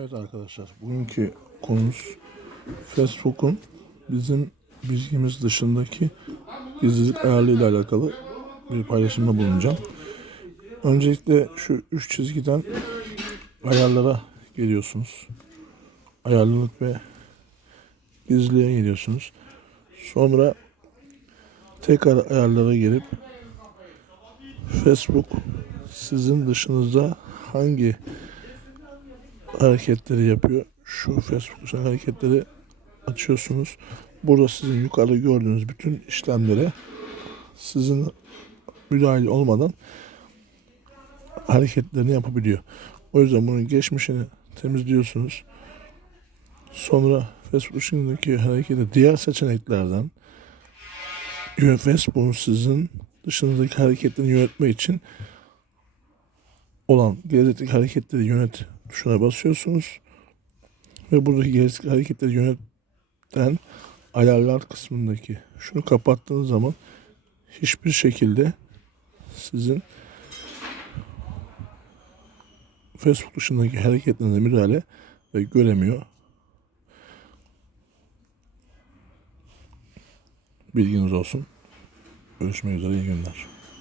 Evet arkadaşlar, bugünkü konumuz Facebook'un bizim bilgimiz dışındaki gizlilik ayarlarıyla alakalı bir paylaşımda bulunacağım. Öncelikle şu üç çizgiden ayarlara geliyorsunuz. Ayarlılık ve gizliliğe geliyorsunuz. Sonra tekrar ayarlara gelip Facebook sizin dışınızda hangi hareketleri yapıyor. Şu Facebook hareketleri açıyorsunuz. Burada sizin yukarıda gördüğünüz bütün işlemlere sizin müdahale olmadan hareketlerini yapabiliyor. O yüzden bunun geçmişini temizliyorsunuz. Sonra Facebook dışındaki hareketi diğer seçeneklerden Facebook'un sizin dışınızdaki hareketlerini yönetme için olan gelecekteki hareketleri yönet tuşuna basıyorsunuz. Ve buradaki gelecekteki hareketleri yöneten ayarlar kısmındaki şunu kapattığınız zaman hiçbir şekilde sizin Facebook dışındaki hareketlerinize müdahale ve göremiyor. Bilginiz olsun. Görüşmek üzere iyi günler.